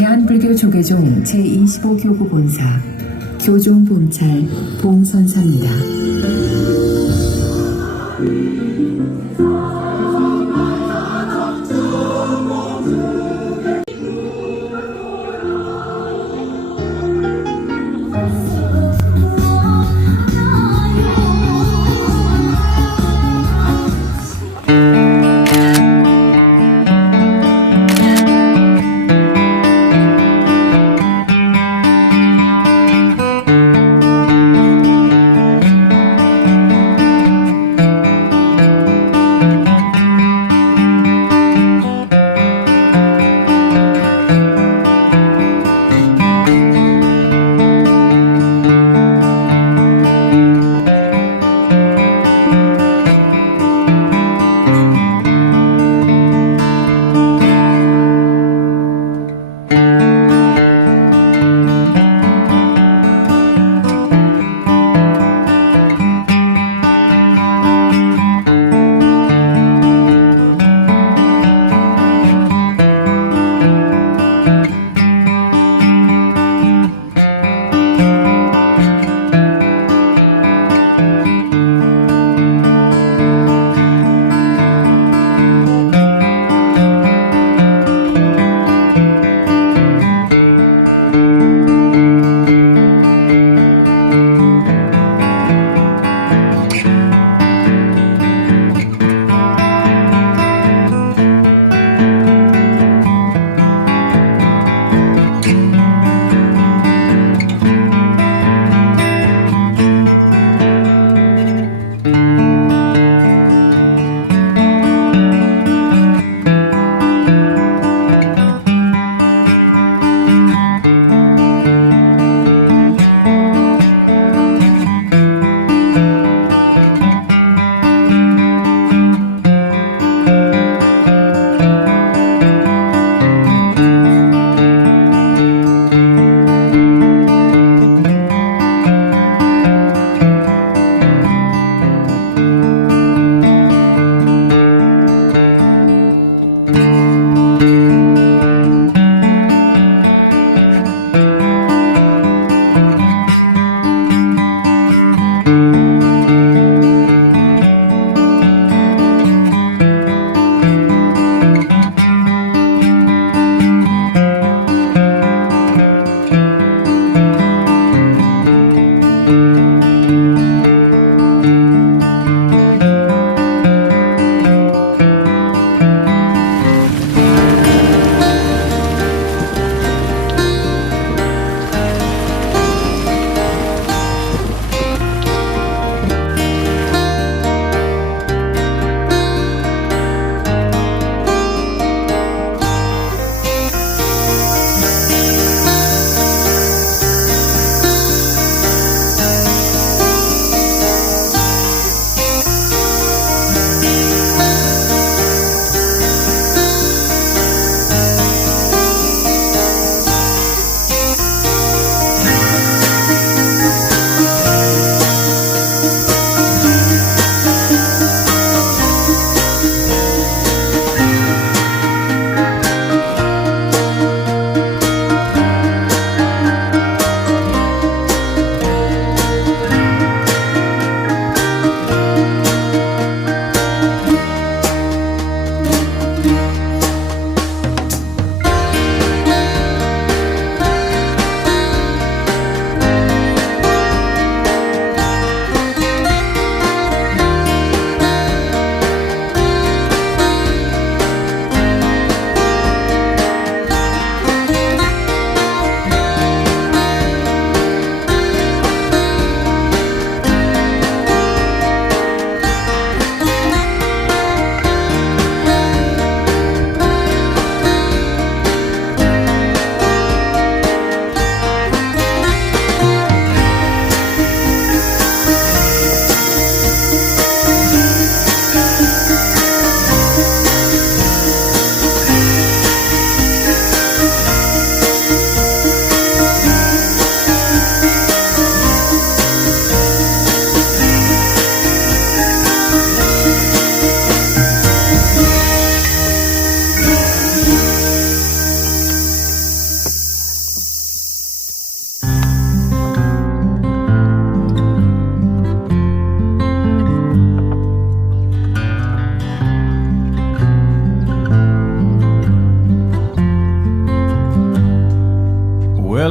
대한불교 조계종 제25교구 본사 교종봄찰 봉선사입니다.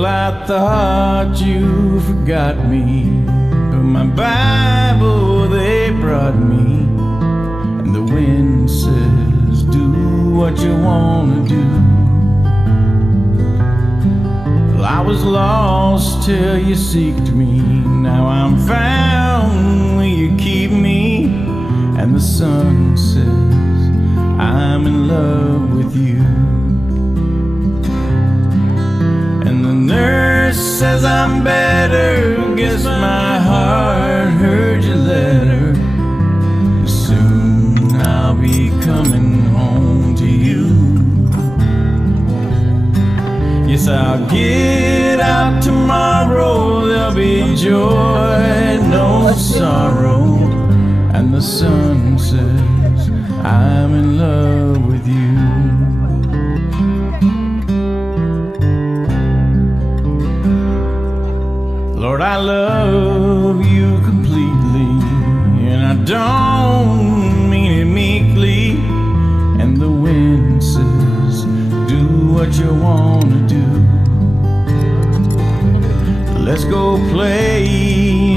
I thought you forgot me, but my Bible they brought me, and the wind says, do what you wanna do. Well, I was lost till you seeked me, now I'm found, will you keep me? And the sun says, I'm in love with you. And the nurse says I'm better, guess my heart heard your letter. Soon I'll be coming home to you. Yes, I'll get out tomorrow, there'll be joy, no sorrow. And the sun says, I'm in love with you. Lord, I love you completely, and I don't mean it meekly. And the wind says, do what you wanna do. Let's go play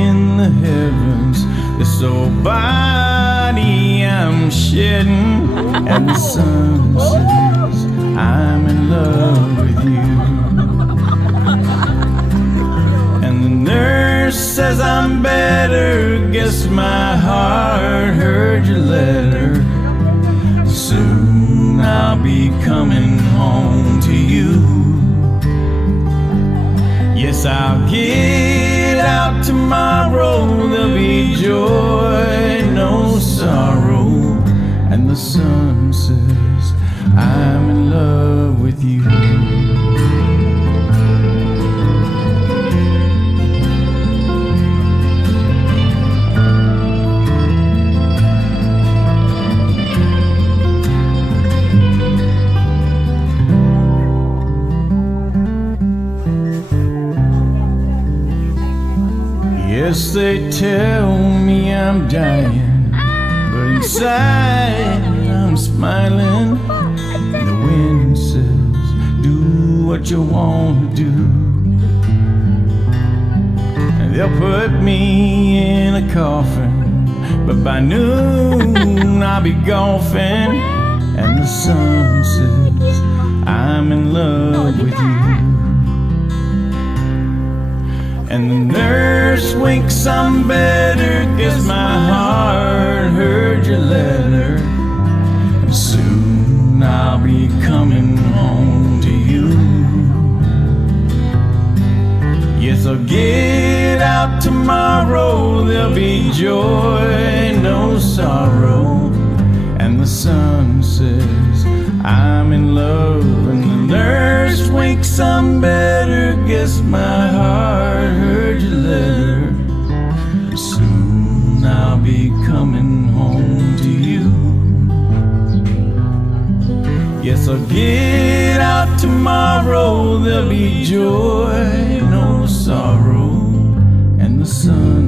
in the heavens, this old body I'm shedding. And the sun says, I'm in love with you. And the nurse says I'm better, guess my heart heard your letter. Soon I'll be coming home to you. Yes, I'll get out tomorrow, there'll be joy, no sorrow. And the sun says, I'm in love with you. Yes, they tell me I'm dying, but inside I'm smiling. And the wind says, do what you want to do. And they'll put me in a coffin, but by noon I'll be golfing. And the sun says, I'm in love with you. And the nurse winks, I'm better, guess my heart heard your letter. And soon I'll be coming home to you. Yes, I'll get out tomorrow, there'll be joy, no sorrow. And the sun says, I'm in love. And the nurse winks, I'm better, guess my heart heard your letter. Soon I'll be coming home to you. Yes, I'll get out tomorrow, there'll be joy, no sorrow. And the sun